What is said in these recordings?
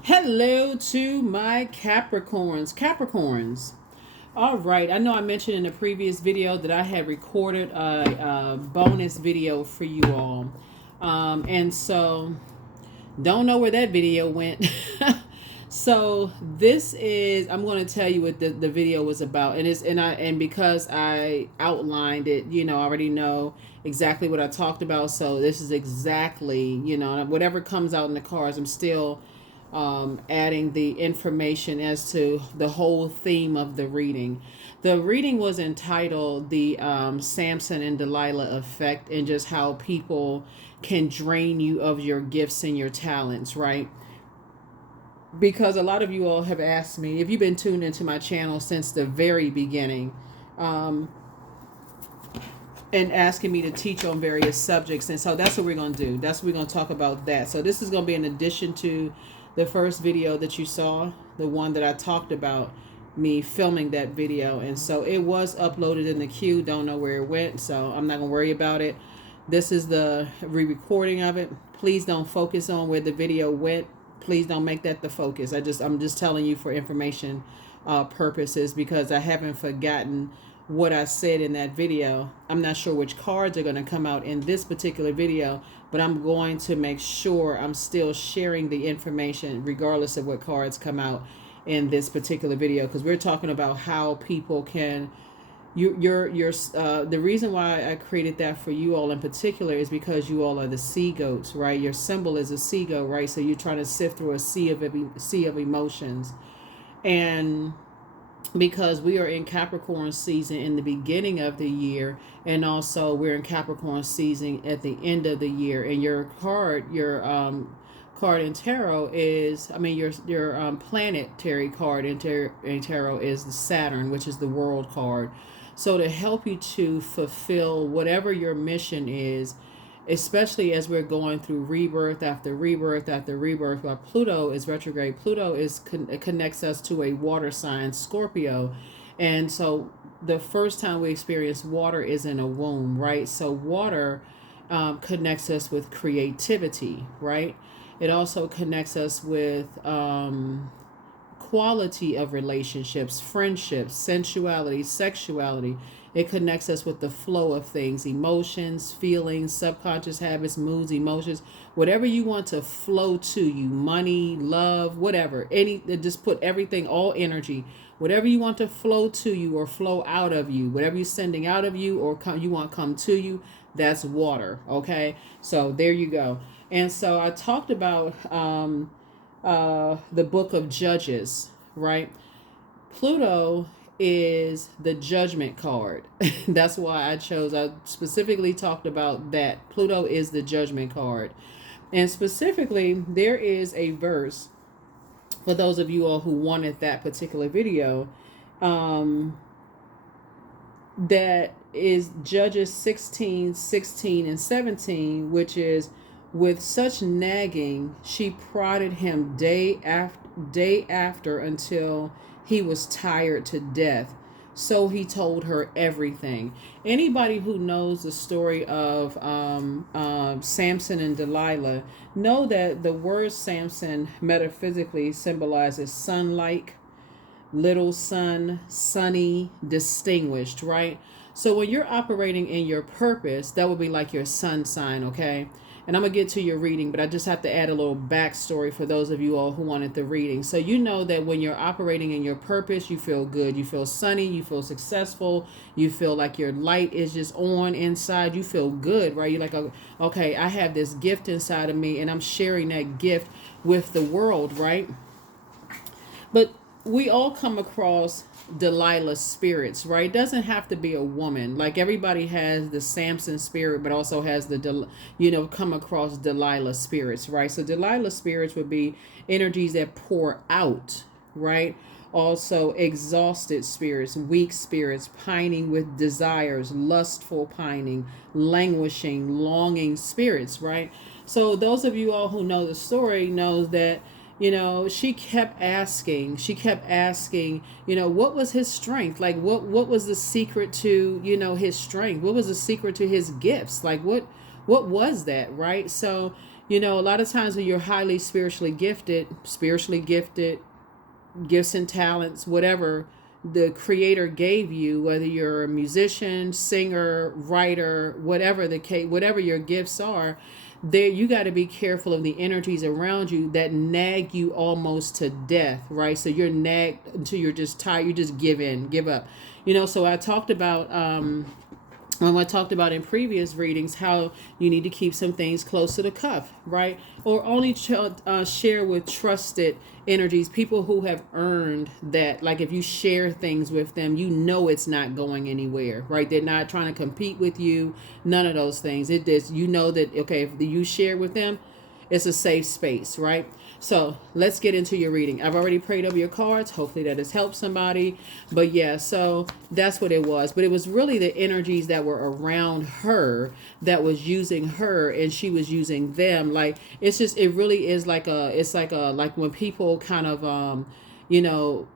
Hello to my Capricorns. All right, I know I mentioned in a previous video that I had recorded a bonus video for you all. And so don't know where that video went. So this is, I'm going to tell you what the video was about. And because I outlined it, I already know exactly what I talked about. So this is exactly, whatever comes out in the cards, I'm still adding the information as to the whole theme of the reading. The reading was entitled The Samson and Delilah Effect, and just how people can drain you of your gifts and your talents, right? Because a lot of you all have asked me, if you've been tuned into my channel since the very beginning, um, and asking me to teach on various subjects. And so that's what we're going to do. That's what we're going to talk about that. So this is going to be in addition to the first video that you saw, the one that I talked about me filming that video. And so it was uploaded in the queue. Don't know where it went, so I'm not going to worry about it. This is the re-recording of it. Please don't focus on where the video went. Please don't make that the focus. I'm just telling you for information purposes, because I haven't forgotten what I said in that video. I'm not sure which cards are going to come out in this particular video, but I'm going to make sure I'm still sharing the information regardless of what cards come out in this particular video, because we're talking about how people can the reason why I created that for you all in particular is because you all are the sea goats, right? Your symbol is a sea goat, right? So you're trying to sift through a sea of emotions. And because we are in Capricorn season in the beginning of the year, and also we're in Capricorn season at the end of the year, and your card in tarot is, your planetary card in tarot is the Saturn, which is the world card. So to help you to fulfill whatever your mission is, especially as we're going through rebirth after rebirth after rebirth, while Pluto is retrograde. Pluto connects us to a water sign, Scorpio. And so the first time we experience water is in a womb, right? So water connects us with creativity, right? It also connects us with quality of relationships, friendships, sensuality, sexuality. It connects us with the flow of things, emotions, feelings, subconscious habits, moods, emotions, whatever you want to flow to you, money, love, whatever. Just put everything, all energy, whatever you want to flow to you or flow out of you, whatever you're sending out of you or you want come to you, that's water. Okay, so there you go. And so I talked about the book of Judges, right? Pluto is the judgment card. That's why I specifically talked about that. Pluto is the judgment card. And specifically, there is a verse for those of you all who wanted that particular video, that is Judges 16, 16, and 17, which is, with such nagging, she prodded him day after until he was tired to death. So he told her everything. Anybody who knows the story of Samson and Delilah know that the word Samson metaphysically symbolizes sun-like, little sun, sunny, distinguished, right? So when you're operating in your purpose, that would be like your sun sign, okay? And I'm going to get to your reading, but I just have to add a little backstory for those of you all who wanted the reading. So you know that when you're operating in your purpose, you feel good. You feel sunny. You feel successful. You feel like your light is just on inside. You feel good, right? You're like, okay, I have this gift inside of me, and I'm sharing that gift with the world, right? But we all come across Delilah spirits, right? It doesn't have to be a woman. Like everybody has the Samson spirit, but also has come across Delilah spirits, right? So Delilah spirits would be energies that pour out, right? Also exhausted spirits, weak spirits, pining with desires, lustful pining, languishing, longing spirits, right? So those of you all who know the story knows that she kept asking, what was his strength? Like, what was the secret to, his strength? What was the secret to his gifts? Like, what was that, right? So, You know, a lot of times when you're highly spiritually gifted, gifts and talents, whatever the creator gave you, whether you're a musician, singer, writer, whatever the case, whatever your gifts are, there you got to be careful of the energies around you that nag you almost to death, right? So you're nagged until you're just tired, you just give up. You know, so I talked about when I talked about in previous readings how you need to keep some things close to the cuff, right? Or only share with trusted energies, people who have earned that. Like if you share things with them, you know it's not going anywhere, right? They're not trying to compete with you, none of those things. It is, you know that, okay, if you share with them, it's a safe space, right? So let's get into your reading. I've already prayed over your cards. Hopefully that has helped somebody. But yeah, so that's what it was. But it was really the energies that were around her that was using her, and she was using them. Like it's just, it really is like like when people kind of you know,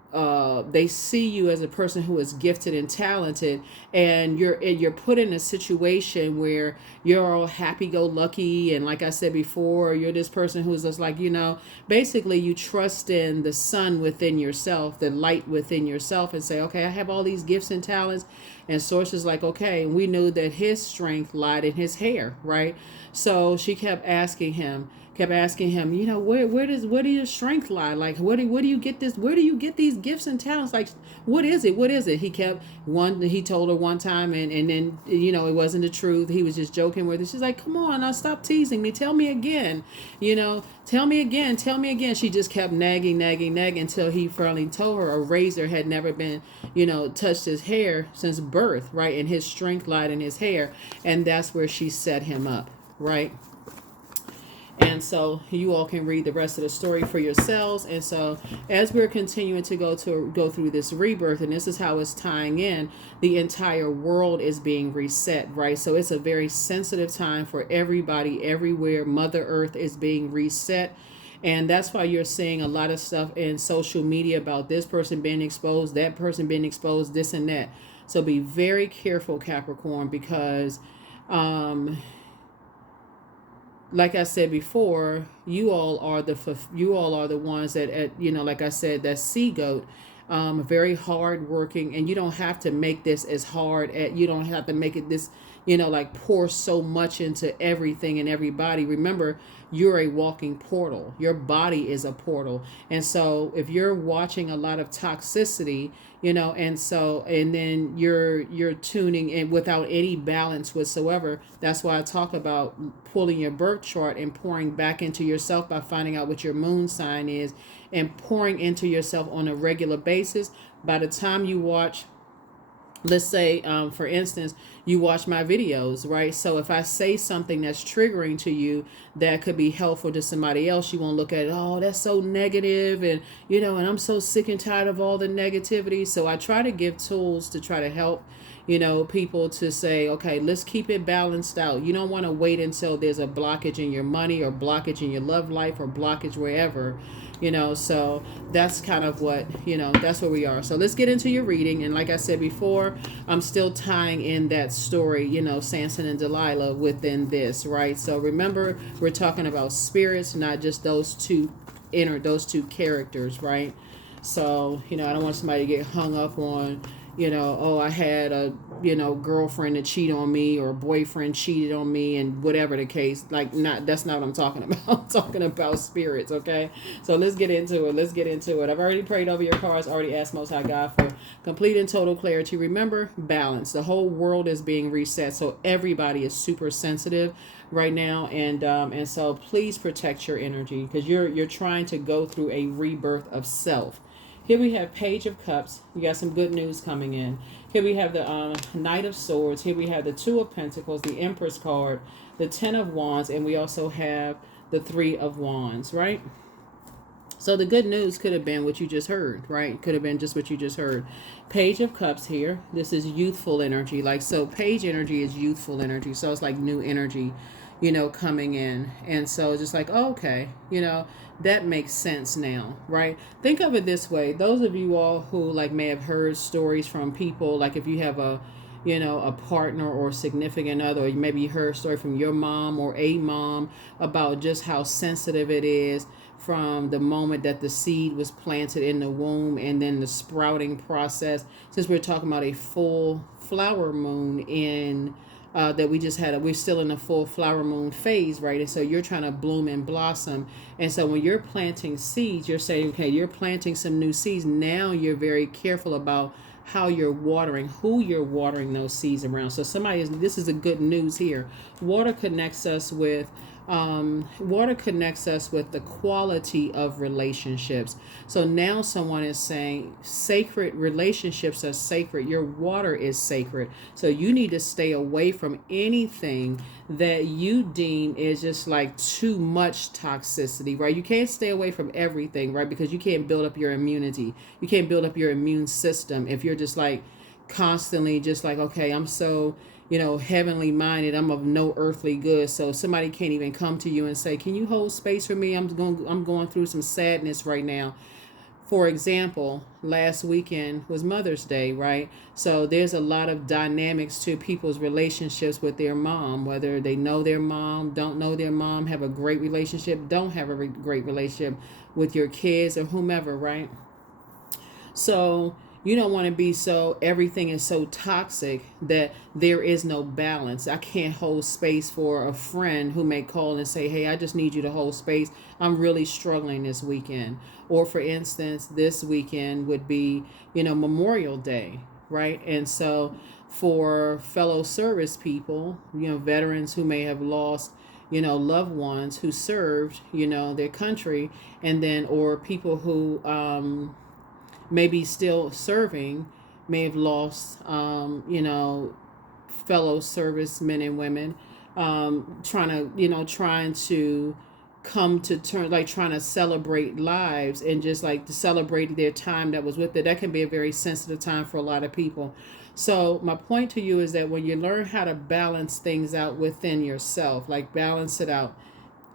they see you as a person who is gifted and talented, and you're put in a situation where you're all happy-go-lucky, and like I said before, you're this person who's just like, you know, basically you trust in the sun within yourself, the light within yourself, and say, okay, I have all these gifts and talents, and Source is like, okay, and we knew that his strength lied in his hair, right? So she kept asking him, you know, where does your strength lie? Like, where do you get this? Where do you get these gifts and talents? Like, what is it? What is it? He told her one time, and then, you know, it wasn't the truth. He was just joking with her. She's like, come on, now stop teasing me. Tell me again, you know, tell me again. She just kept nagging until he finally told her a razor had never been, you know, touched his hair since birth, right? And his strength lied in his hair. And that's where she set him up, right? And so you all can read the rest of the story for yourselves. And so as we're continuing to go through this rebirth, and this is how it's tying in, the entire world is being reset, right? So it's a very sensitive time for everybody everywhere. Mother Earth is being reset. And that's why you're seeing a lot of stuff in social media about this person being exposed, that person being exposed, this and that. So be very careful, Capricorn, because like I said before, you all are the ones that, you know, like I said, that sea goat, very hard working, and you don't have to make this as hard you don't have to make it this, you know, like pour so much into everything and everybody. Remember, you're a walking portal. Your body is a portal. And so if you're watching a lot of toxicity, you know, and then you're tuning in without any balance whatsoever. That's why I talk about pulling your birth chart and pouring back into yourself by finding out what your moon sign is and pouring into yourself on a regular basis. By the time you watch, let's say, for instance, you watch my videos, right? So if I say something that's triggering to you that could be helpful to somebody else, you won't look at it, oh, that's so negative, and, you know, and I'm so sick and tired of all the negativity. So I try to give tools to try to help, you know, people to say, okay, let's keep it balanced out. You don't want to wait until there's a blockage in your money or blockage in your love life or blockage wherever, you know. So that's kind of what, you know, that's where we are. So let's get into your reading. And like I said before, I'm still tying in that story, you know, Samson and Delilah within this, right? So remember, we're talking about spirits, not just those two characters, right? So, you know, I don't want somebody to get hung up on, you know, oh, I had a, you know, girlfriend to cheat on me, or boyfriend cheated on me, and whatever the case. Like, that's not what I'm talking about. I'm talking about spirits, okay? So let's get into it. I've already prayed over your cards, already asked Most High God for complete and total clarity. Remember, balance. The whole world is being reset, so everybody is super sensitive right now, and so please protect your energy, because you're trying to go through a rebirth of self. Here we have Page of Cups. We got some good news coming in. Here we have the Knight of Swords. Here we have the Two of Pentacles, the Empress card, the Ten of Wands, and we also have the Three of Wands, right? So the good news could have been what you just heard, right? Could have been just what you just heard. Page of Cups here. This is youthful energy. Like, so Page energy is youthful energy. So it's like new energy, you know, coming in. And so just like, oh, okay, you know, that makes sense now, right? Think of it this way. Those of you all who like may have heard stories from people, like if you have a, a partner or significant other, or maybe you heard a story from your mom or a mom about just how sensitive it is from the moment that the seed was planted in the womb and then the sprouting process. Since we're talking about a full flower moon in that we just had, we're still in a full flower moon phase, right? And so you're trying to bloom and blossom. And so when you're planting seeds, you're saying, okay, you're planting some new seeds. Now you're very careful about how you're watering, who you're watering those seeds around. So this is a good news here. Water connects us with the quality of relationships. So now someone is saying sacred relationships are sacred. Your water is sacred. So you need to stay away from anything that you deem is just like too much toxicity, right? You can't stay away from everything, right? Because you can't build up your immunity. You can't build up your immune system if you're just like constantly just like, okay, I'm so heavenly minded, I'm of no earthly good. So somebody can't even come to you and say, can you hold space for me? I'm going through some sadness right now. For example, last weekend was Mother's Day, right? So there's a lot of dynamics to people's relationships with their mom, whether they know their mom, don't know their mom, have a great relationship, don't have a great relationship with your kids or whomever, right? So you don't want to be so, everything is so toxic that there is no balance. I can't hold space for a friend who may call and say, hey, I just need you to hold space. I'm really struggling this weekend. Or for instance, this weekend would be, Memorial Day, right? And so for fellow service people, veterans who may have lost loved ones who served, their country, and then, or people who, maybe still serving, may have lost, fellow servicemen and women, trying to come to terms, like trying to celebrate lives and just like to celebrate their time that was with it. That can be a very sensitive time for a lot of people. So my point to you is that when you learn how to balance things out within yourself, like balance it out.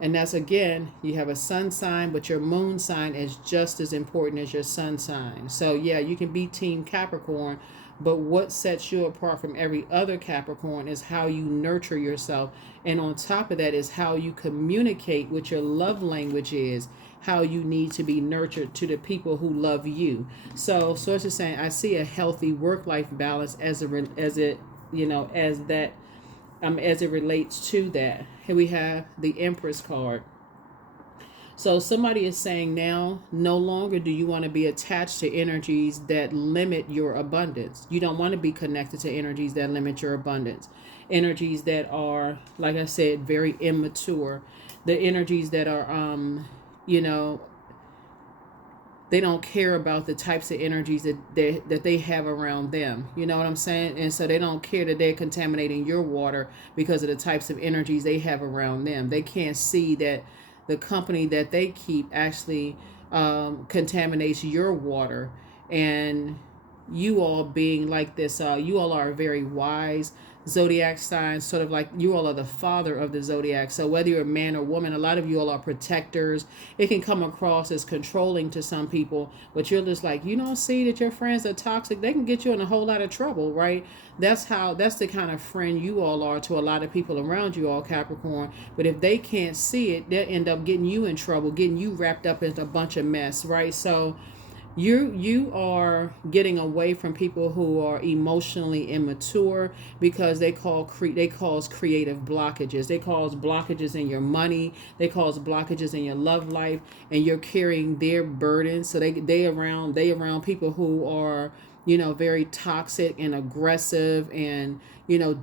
And that's, again, you have a sun sign, but your moon sign is just as important as your sun sign. So yeah, you can be team Capricorn, but what sets you apart from every other Capricorn is how you nurture yourself. And on top of that is how you communicate what your love language is, how you need to be nurtured to the people who love you. So source is saying, I see a healthy work-life balance as it relates to that. Here we have the Empress card. So somebody is saying now, no longer do you want to be attached to energies that limit your abundance. You don't want to be connected to energies that limit your abundance. Energies that are, like I said, very immature. The energies that are, they don't care about the types of energies that they have around them. You know what I'm saying? And so they don't care that they're contaminating your water because of the types of energies they have around them. They can't see that the company that they keep actually contaminates your water. And you all being like this, you all are very wise zodiac signs, sort of like you all are the father of the zodiac. So whether you're a man or woman, a lot of you all are protectors. It can come across as controlling to some people, but you're just like, see that your friends are toxic. They can get you in a whole lot of trouble, right? That's the kind of friend you all are to a lot of people around you all, Capricorn. But if they can't see it, they'll end up getting you in trouble, getting you wrapped up in a bunch of mess, right? So you are getting away from people who are emotionally immature because they cause creative blockages. They cause blockages in your money. They cause blockages in your love life, and you're carrying their burdens. So they around people who are very toxic and aggressive and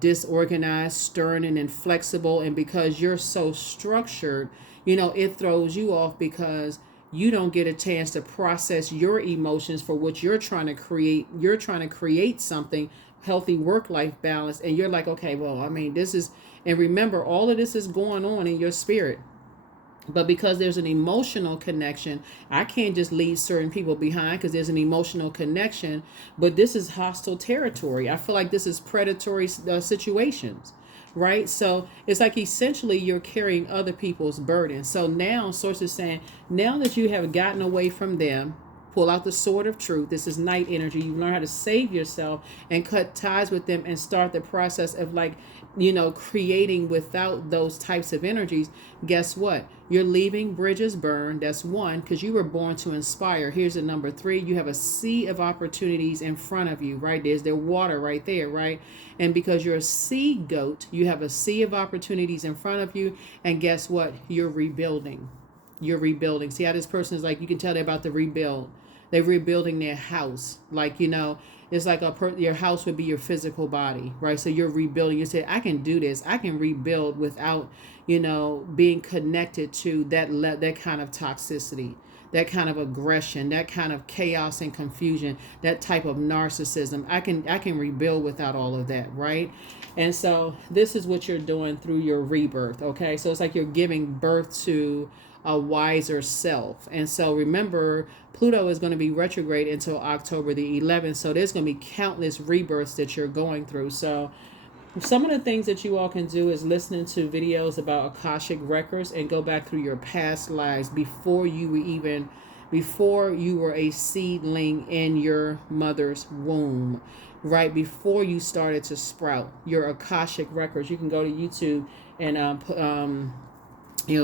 disorganized, stern and inflexible. And because you're so structured, it throws you off because you don't get a chance to process your emotions for what you're trying to create. You're trying to create something, healthy work-life balance. And you're like, okay, well, this is, and remember, all of this is going on in your spirit. But because there's an emotional connection, I can't just leave certain people behind because there's an emotional connection. But this is hostile territory. I feel like this is predatory situations. Right? So it's like essentially you're carrying other people's burdens. So now source is saying, now that you have gotten away from them, Pull out the sword of truth. This is night energy. You learn how to save yourself and cut ties with them and start the process of, like, creating without those types of energies. Guess what? You're leaving bridges burned. That's one, because you were born to inspire. Here's the number 3. You have a sea of opportunities in front of you, right? There's their water right there, right? And because you're a sea goat, you have a sea of opportunities in front of you. And guess what? You're rebuilding. You're rebuilding. See how this person is, like, you can tell they're about to rebuild. They're rebuilding their house. Like, it's like your house would be your physical body, right? So you're rebuilding. You say, I can do this. I can rebuild without, being connected to that kind of toxicity, that kind of aggression, that kind of chaos and confusion, that type of narcissism. I can rebuild without all of that, right? And so this is what you're doing through your rebirth, okay? So it's like you're giving birth to a wiser self. And so remember, Pluto is going to be retrograde until October the 11th. So there's going to be countless rebirths that you're going through. So some of the things that you all can do is listening to videos about Akashic records and go back through your past lives before you were a seedling in your mother's womb, right? Before you started to sprout. Your Akashic records. You can go to YouTube and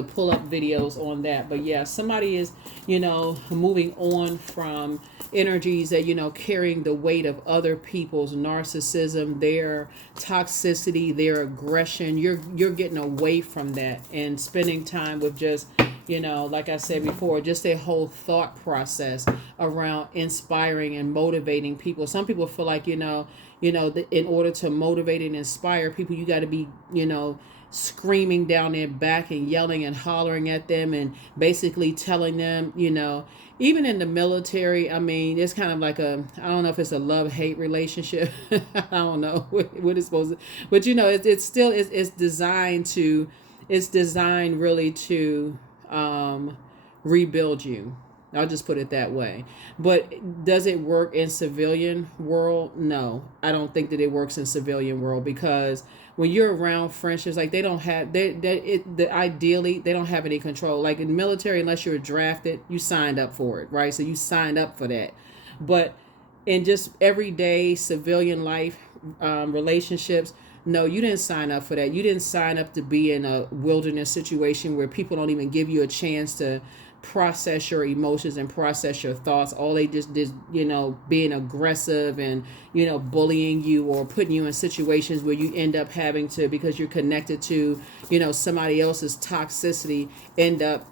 pull up videos on that. But yeah, somebody is, moving on from energies that, carrying the weight of other people's narcissism, their toxicity, their aggression. You're getting away from that and spending time with just, like I said before, just a whole thought process around inspiring and motivating people. Some people feel like, in order to motivate and inspire people, you got to be, screaming down their back and yelling and hollering at them and basically telling them, even in the military, I mean, it's kind of like I don't know if it's a love-hate relationship. I don't know what it's supposed to, but it's still, it's designed really to rebuild you. I'll just put it that way. But does it work in civilian world? No, I don't think that it works in civilian world, because when you're around friendships, like, they don't have, ideally, they don't have any control. Like in the military, unless you're drafted, you signed up for it, right? So you signed up for that. But in just everyday civilian life, relationships, no, you didn't sign up for that. You didn't sign up to be in a wilderness situation where people don't even give you a chance to process your emotions and process your thoughts. All they just did, being aggressive and, bullying you or putting you in situations where you end up having to, because you're connected to, somebody else's toxicity, end up,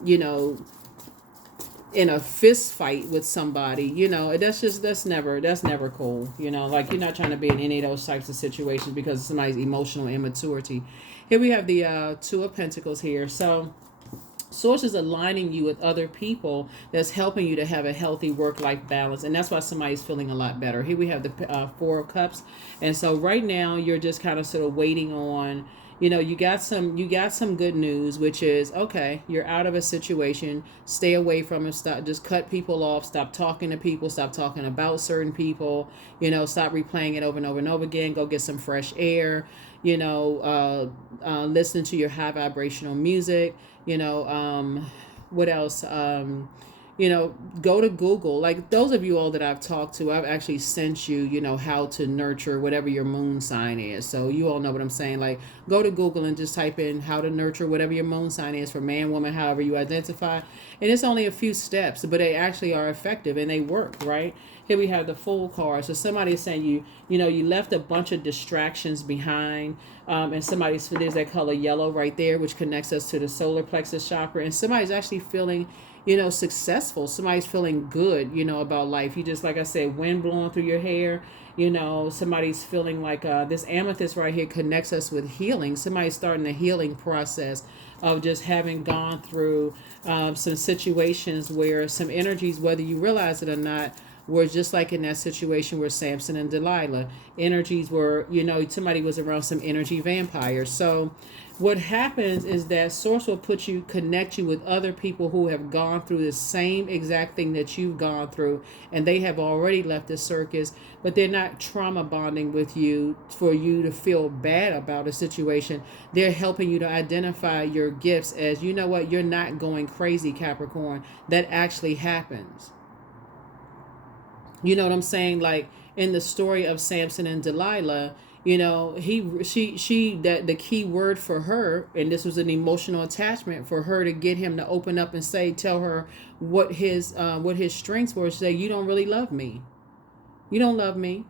in a fist fight with somebody. That's never cool. Like, you're not trying to be in any of those types of situations because of somebody's emotional immaturity. Here we have the 2 of Pentacles here. So Source is aligning you with other people that's helping you to have a healthy work-life balance. And that's why somebody's feeling a lot better. Here we have the 4 of Cups. And so right now you're just kind of sort of waiting on, you got some good news, which is, okay, you're out of a situation. Stay away from it. Just cut people off. Stop talking to people. Stop talking about certain people. Stop replaying it over and over and over again. Go get some fresh air. Listen to your high vibrational music. What else? Go to Google. Like, those of you all that I've talked to, I've actually sent you, how to nurture whatever your moon sign is. So you all know what I'm saying. Like, go to Google and just type in how to nurture whatever your moon sign is for man, woman, however you identify. And it's only a few steps, but they actually are effective and they work, right? Here we have the Fool card. So somebody is saying you left a bunch of distractions behind. And there's that color yellow right there, which connects us to the solar plexus chakra. And somebody's actually feeling, successful. Somebody's feeling good, about life. You just, like I said, wind blowing through your hair. Somebody's feeling like this amethyst right here connects us with healing. Somebody's starting the healing process of just having gone through some situations where some energies, whether you realize it or not, were just like in that situation where Samson and Delilah, energies were, somebody was around some energy vampires. So what happens is that Source will connect you with other people who have gone through the same exact thing that you've gone through, and they have already left the circus, but they're not trauma bonding with you for you to feel bad about a situation. They're helping you to identify your gifts as, you know what, you're not going crazy, Capricorn. That actually happens. You know what I'm saying? Like in the story of Samson and Delilah, you know, she that the key word for her, and this was an emotional attachment for her to get him to open up and say, tell her what his strengths were. Say, you don't really love me. You don't love me.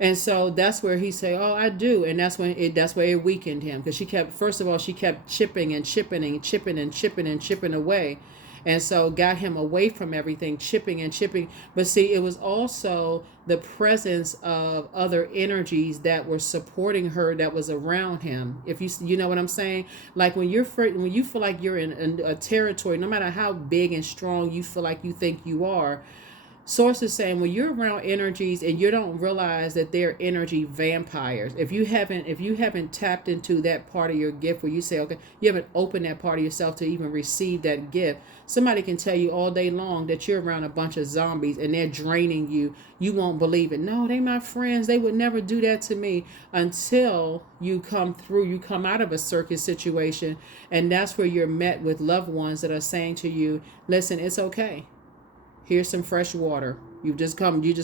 And so that's where he said, "Oh, I do," and that's where it weakened him, because she kept, first of all, she kept chipping and chipping and chipping and chipping and chipping away, and so got him away from everything, chipping and chipping. But see, it was also the presence of other energies that were supporting her, that was around him. If you know what I'm saying, like when when you feel like you're in a territory, no matter how big and strong you feel like you think you are. Source is saying when you're around energies and you don't realize that they're energy vampires. If you haven't tapped into that part of your gift where you say, okay, you haven't opened that part of yourself to even receive that gift. Somebody can tell you all day long that you're around a bunch of zombies and they're draining you. You won't believe it. No, they my friends. They would never do that to me, until you come out of a circus situation, and that's where you're met with loved ones that are saying to you, listen, it's okay. Here's some fresh water. You just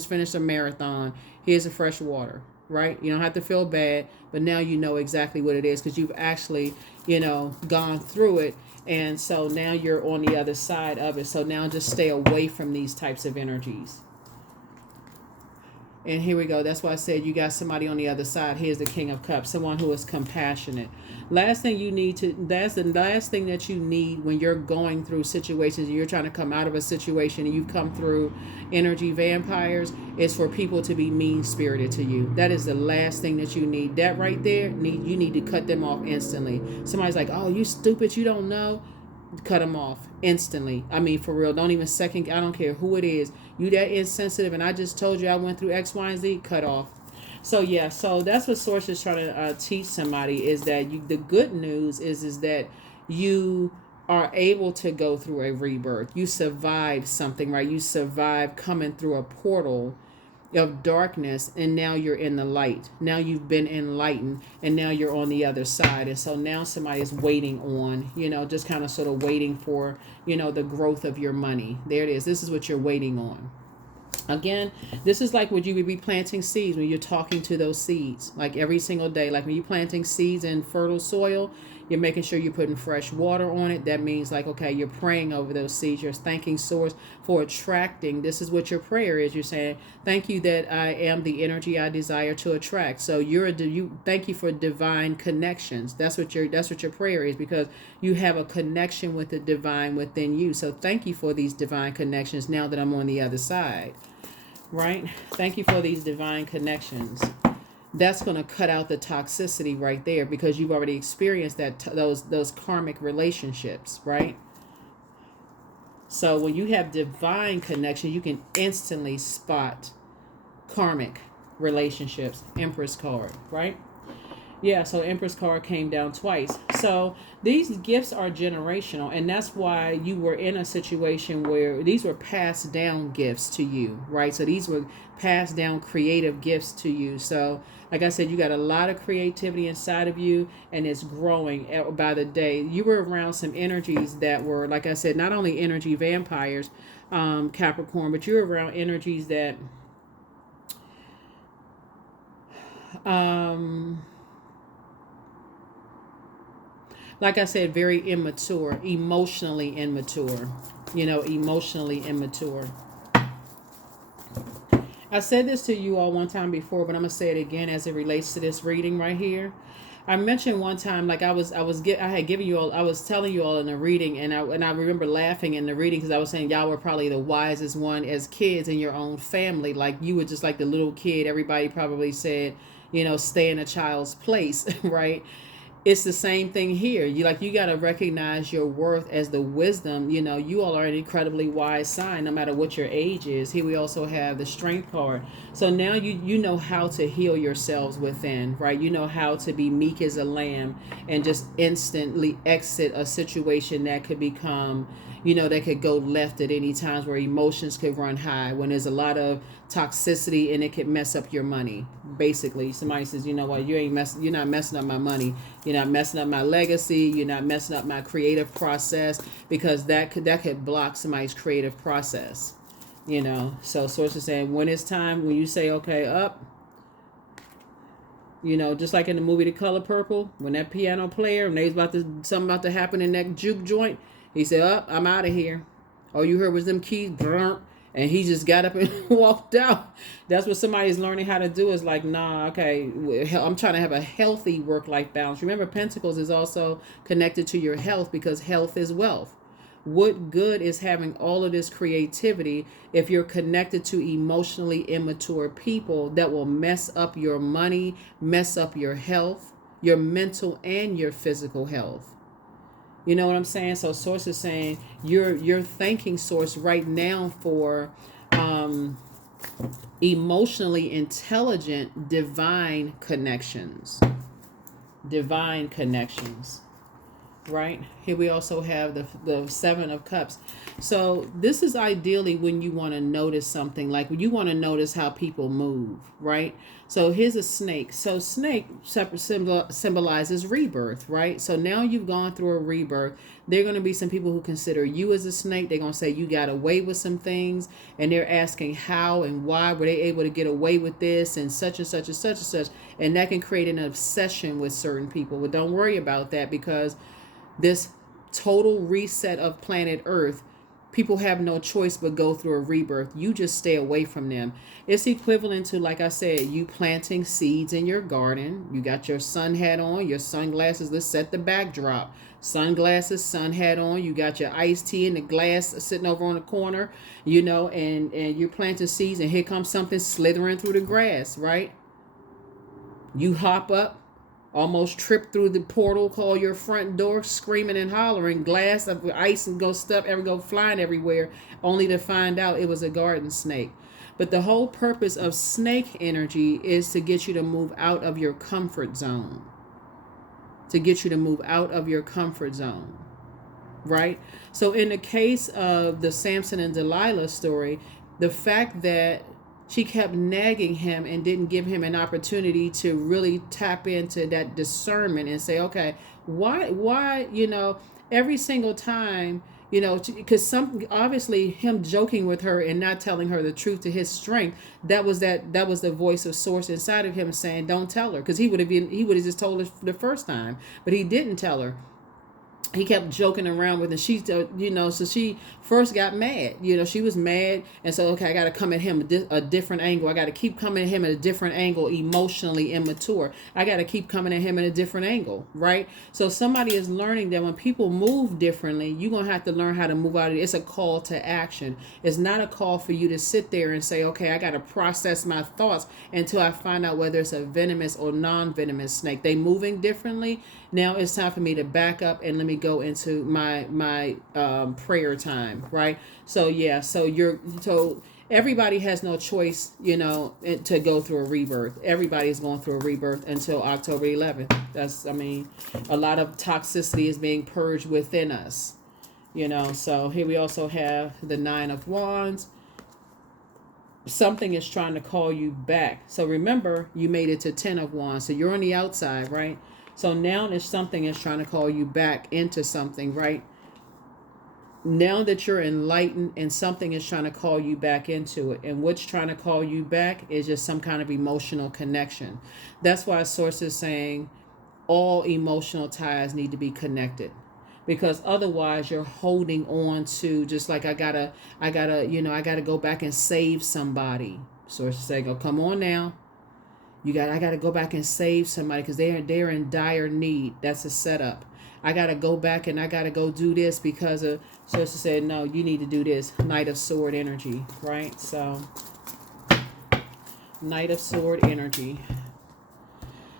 finished a marathon. Here's a fresh water, right? You don't have to feel bad, but now you know exactly what it is, because you've actually, gone through it. And so now you're on the other side of it. So now just stay away from these types of energies. And here we go. That's why I said you got somebody on the other side. Here's the King of Cups, someone who is compassionate. That's the last thing that you need when you're going through situations and you're trying to come out of a situation and you've come through energy vampires, is for people to be mean-spirited to you. That is the last thing that you need. That right there, you need to cut them off instantly. Somebody's like, oh, you stupid, you don't know. Cut them off instantly. I mean, for real. Don't even second. I don't care who it is. You that insensitive, and I just told you I went through X, Y, and Z. Cut off. So yeah. So that's what Source is trying to teach somebody, is that the good news is that you are able to go through a rebirth. You survived something, right? You survived coming through a portal of darkness, and now you're in the light. Now you've been enlightened, and now you're on the other side. And so now somebody is waiting on, just kind of sort of waiting for, the growth of your money. There it is. This is what you're waiting on. Again, this is like, would you be planting seeds when you're talking to those seeds, like every single day? Like when you're planting seeds in fertile soil, you're making sure you're putting fresh water on it. That means like, okay, you're praying over those seeds. You're thanking Source for attracting. This is what your prayer is. You're saying, thank you that I am the energy I desire to attract. So thank you for divine connections. That's what your prayer is, because you have a connection with the divine within you. So thank you for these divine connections now that I'm on the other side. Right? Thank you for these divine connections. That's going to cut out the toxicity right there, because you've already experienced those karmic relationships, right? So when you have divine connection, you can instantly spot karmic relationships. Empress card, right? Yeah, so Empress card came down twice. So these gifts are generational, and that's why you were in a situation where these were passed down gifts to you, right? So these were passed down creative gifts to you. So like I said, you got a lot of creativity inside of you, and it's growing by the day. You were around some energies that were, like I said, not only energy vampires, Capricorn, but you're around energies that like I said, very immature, emotionally immature, emotionally immature. I said this to you all one time before, but I'm going to say it again as it relates to this reading right here. I mentioned one time, like I was telling you all in the reading, and I remember laughing in the reading, because I was saying y'all were probably the wisest one as kids in your own family. Like you were just like the little kid. Everybody probably said, stay in a child's place, right? It's the same thing here. You got to recognize your worth as the wisdom. You all are an incredibly wise sign, no matter what your age is. Here we also have the Strength card. So now you know how to heal yourselves within, right? You know how to be meek as a lamb and just instantly exit a situation that could become, that could go left at any times, where emotions could run high, when there's a lot of toxicity, and it could mess up your money. Basically, somebody says, you know what, you're not messing up my money. You're not messing up my legacy. You're not messing up my creative process, because that could block somebody's creative process. You know, so source is saying when it's time, when you say, okay, up, you know, just like in the movie The Color Purple, when that piano player, and they was something about to happen in that juke joint, he said, up, I'm out of here. All you heard was them keys, and he just got up and walked out. That's what somebody's learning how to do, is like, nah, okay, I'm trying to have a healthy work-life balance. Remember, Pentacles is also connected to your health, because health is wealth. What good is having all of this creativity if you're connected to emotionally immature people that will mess up your money, mess up your health, your mental and your physical health? You know what I'm saying? So source is saying you're thanking source right now for emotionally intelligent divine connections. Divine connections. Right here we also have the Seven of Cups. So this is ideally when you want to notice something, like when you want to notice how people move, right? So here's a snake. So snake symbolizes rebirth, right? So now you've gone through a rebirth. There are going to be some people who consider you as a snake. They're going to say you got away with some things, and they're asking how and why were they able to get away with this and such and such and such and such, and that can create an obsession with certain people. But don't worry about that, because this total reset of planet Earth, people have no choice but go through a rebirth. You just stay away from them. It's equivalent to, like I said, you planting seeds in your garden. You got your sun hat on, your sunglasses. Let's set the backdrop. Sunglasses, sun hat on. You got your iced tea in the glass sitting over on the corner, you know, and you're planting seeds, and here comes something slithering through the grass, right? You hop up, almost trip through the portal called your front door, screaming and hollering, glass of ice and go flying everywhere, only to find out it was a garden snake. But the whole purpose of snake energy is to get you to move out of your comfort zone. To get you to move out of your comfort zone. Right? So in the case of the Samson and Delilah story, the fact that she kept nagging him and didn't give him an opportunity to really tap into that discernment and say, okay, why, you know, every single time, you know, because obviously him joking with her and not telling her the truth to his strength, that was the voice of source inside of him saying, don't tell her, because he would have just told her the first time, but he didn't tell her. He kept joking around with her. She, you know, so she first got mad. You know, she was mad. And so, okay, I got to come at him a different angle. I got to keep coming at him at a different angle, emotionally immature. I got to keep coming at him at a different angle, right? So somebody is learning that when people move differently, you're going to have to learn how to move out of it. It's a call to action. It's not a call for you to sit there and say, okay, I got to process my thoughts until I find out whether it's a venomous or non-venomous snake. They moving differently. Now it's time for me to back up and let me go into my prayer time, right? So yeah, so everybody has no choice, you know, to go through a rebirth. Everybody's going through a rebirth until October 11th. A lot of toxicity is being purged within us, you know. So here we also have the Nine of Wands. Something is trying to call you back. So remember, you made it to 10 of Wands. So you're on the outside, right? So now there's something is trying to call you back into something, right? Now that you're enlightened, and something is trying to call you back into it. And what's trying to call you back is just some kind of emotional connection. That's why Source is saying all emotional ties need to be connected. Because otherwise you're holding on to, just like I gotta go back and save somebody. Source is saying, oh, come on now. I got to go back and save somebody because they're in dire need. That's a setup. I got to go back and I got to go do this because of, Sister said, no, you need to do this. Knight of Sword energy, right? So, Knight of Sword energy.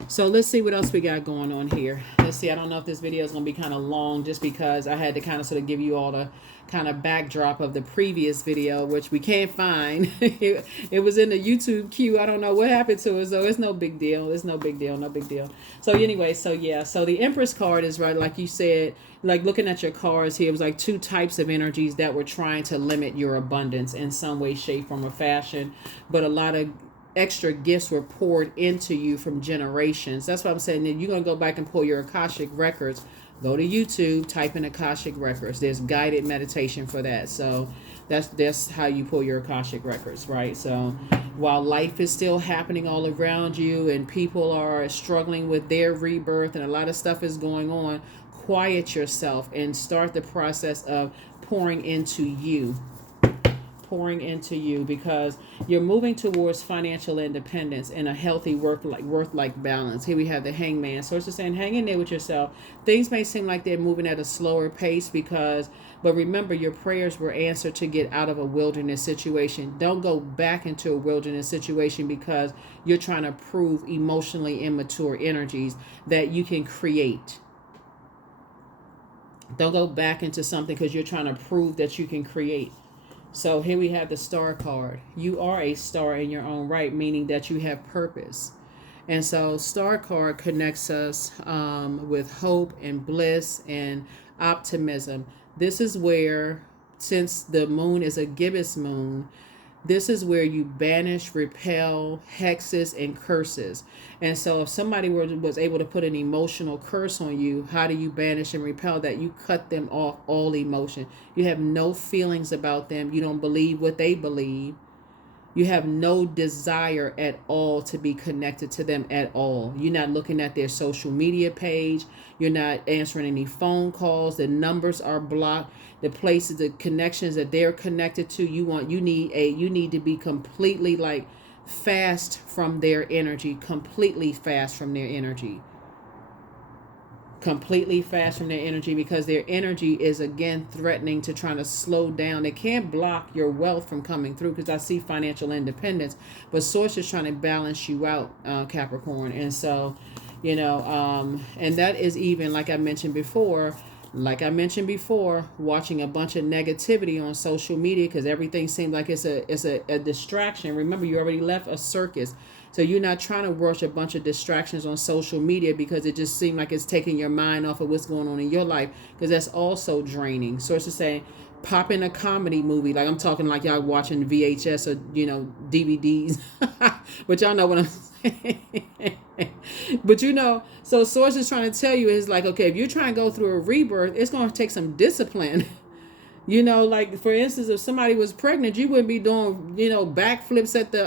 So let's see what else we got going on here. Let's see. I don't know if this video is going to be kind of long just because I had to kind of sort of give you all the kind of backdrop of the previous video, which we can't find. It was in the YouTube queue. I don't know what happened to it, so it's no big deal. It's no big deal. No big deal. So anyway, so yeah. So the Empress card is right, like you said, like looking at your cards here, it was like two types of energies that were trying to limit your abundance in some way, shape, form, or fashion. But a lot of extra gifts were poured into you from generations. That's what I'm saying. You're going to go back and pull your Akashic records. Go to YouTube, type in Akashic Records. There's guided meditation for that. So that's how you pull your Akashic Records, right? So while life is still happening all around you and people are struggling with their rebirth and a lot of stuff is going on, quiet yourself and start the process of pouring into you. Pouring into you, because you're moving towards financial independence and a healthy work-life balance. Here we have the Hangman. So it's just saying, hang in there with yourself. Things may seem like they're moving at a slower pace but remember, your prayers were answered to get out of a wilderness situation. Don't go back into a wilderness situation because you're trying to prove emotionally immature energies that you can create. Don't go back into something because you're trying to prove that you can create. So here we have the Star card. You are a star in your own right, meaning that you have purpose. And so Star card connects us with hope and bliss and optimism. This is where, since the moon is a gibbous moon, this is where you banish, repel hexes and curses. And so if somebody was able to put an emotional curse on you, how do you banish and repel that? You cut them off all emotion. You have no feelings about them. You don't believe what they believe. You have no desire at all to be connected to them at all. You're not looking at their social media page. You're not answering any phone calls. The numbers are blocked. The places, the connections that they're connected to, you need to be completely like fast from their energy, completely fast from their energy. Completely fast from their energy, because their energy is again threatening to try to slow down. They can't block your wealth from coming through, because I see financial independence, but source is trying to balance you out, Capricorn. And so, and that is even like I mentioned before, watching a bunch of negativity on social media, because everything seems like it's a distraction. Remember, you already left a circus. So you're not trying to watch a bunch of distractions on social media because it just seems like it's taking your mind off of what's going on in your life, because that's also draining. So it's just saying, pop in a comedy movie. Like, I'm talking like y'all watching VHS or, DVDs. But y'all know what I'm saying. But so Source is trying to tell you is like, okay, if you're trying to go through a rebirth, it's going to take some discipline. Like, for instance, if somebody was pregnant, you wouldn't be doing, backflips at the,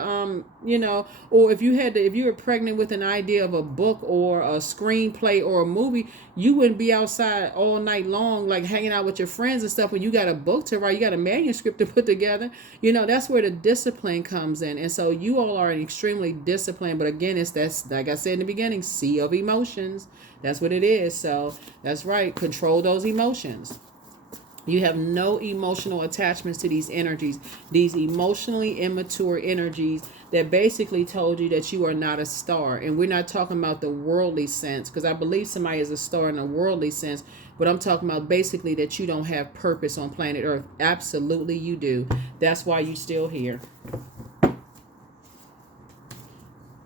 or if you were pregnant with an idea of a book or a screenplay or a movie, you wouldn't be outside all night long, like hanging out with your friends and stuff when you got a book to write, you got a manuscript to put together. That's where the discipline comes in. And so you all are extremely disciplined. But again, that's, like I said in the beginning, sea of emotions. That's what it is. So that's right. Control those emotions. You have no emotional attachments to these energies, these emotionally immature energies that basically told you that you are not a star. And we're not talking about the worldly sense, because I believe somebody is a star in a worldly sense, but I'm talking about basically that you don't have purpose on planet Earth. Absolutely you do. That's why you're still here.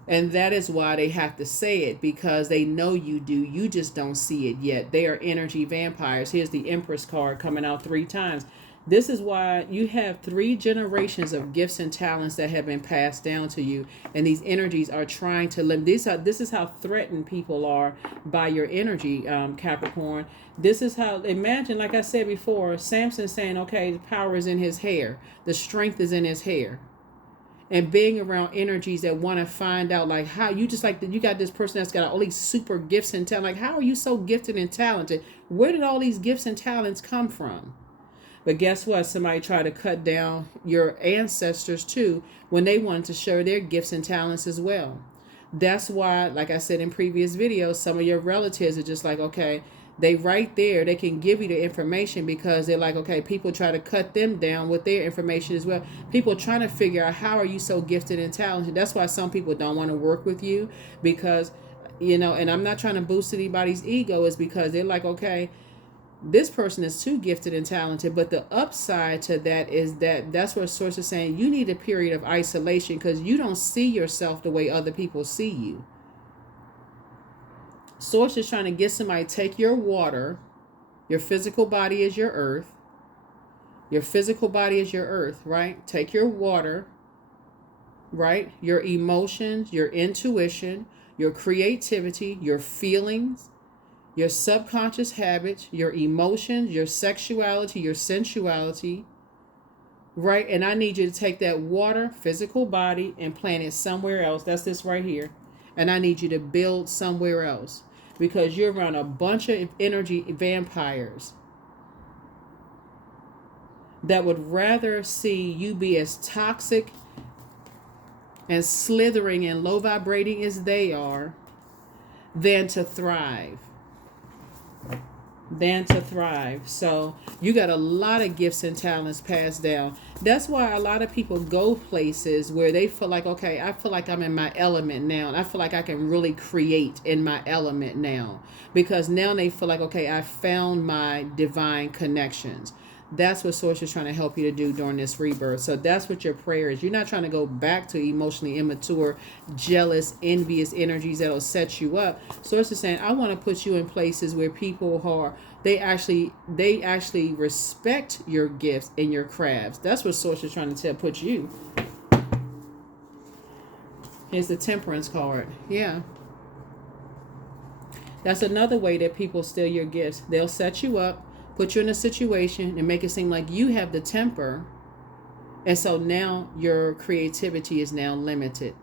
And that is why they have to say it, because they know you do. You just don't see it yet. They are energy vampires. Here's the Empress card coming out 3 times. This is why you have 3 generations of gifts and talents that have been passed down to you. And these energies are trying to limit. This is how threatened people are by your energy, Capricorn. This is how, imagine, like I said before, Samson saying, okay, the power is in his hair. The strength is in his hair. And being around energies that want to find out, like, how you just like, you got this person that's got all these super gifts and talent. Like, how are you so gifted and talented? Where did all these gifts and talents come from? But guess what? Somebody tried to cut down your ancestors too when they wanted to share their gifts and talents as well. That's why, like I said in previous videos, some of your relatives are just like, okay, they right there, they can give you the information because they're like, okay, people try to cut them down with their information as well. People trying to figure out, how are you so gifted and talented? That's why some people don't want to work with you, because, and I'm not trying to boost anybody's ego, is because they're like, okay, this person is too gifted and talented. But the upside to that is that's what Source is saying. You need a period of isolation because you don't see yourself the way other people see you. Source is trying to get somebody to take your water. Your physical body is your earth. Your physical body is your earth, right? Take your water, right? Your emotions, your intuition, your creativity, your feelings, your subconscious habits, your emotions, your sexuality, your sensuality, right? And I need you to take that water, physical body, and plant it somewhere else. That's this right here. And I need you to build somewhere else because you're around a bunch of energy vampires that would rather see you be as toxic and slithering and low vibrating as they are than to thrive. So you got a lot of gifts and talents passed down. That's why a lot of people go places where they feel like, okay, I feel like I'm in my element now, and I feel like I can really create in my element now, because now they feel like, okay, I found my divine connections. That's what Source is trying to help you to do during this rebirth. So that's what your prayer is. You're not trying to go back to emotionally immature, jealous, envious energies that'll set you up. Source is saying, I want to put you in places where people are, they actually respect your gifts and your crafts. That's what Source is trying to put you. Here's the Temperance card. Yeah. That's another way that people steal your gifts. They'll set you up, put you in a situation and make it seem like you have the temper. And so now your creativity is now limited.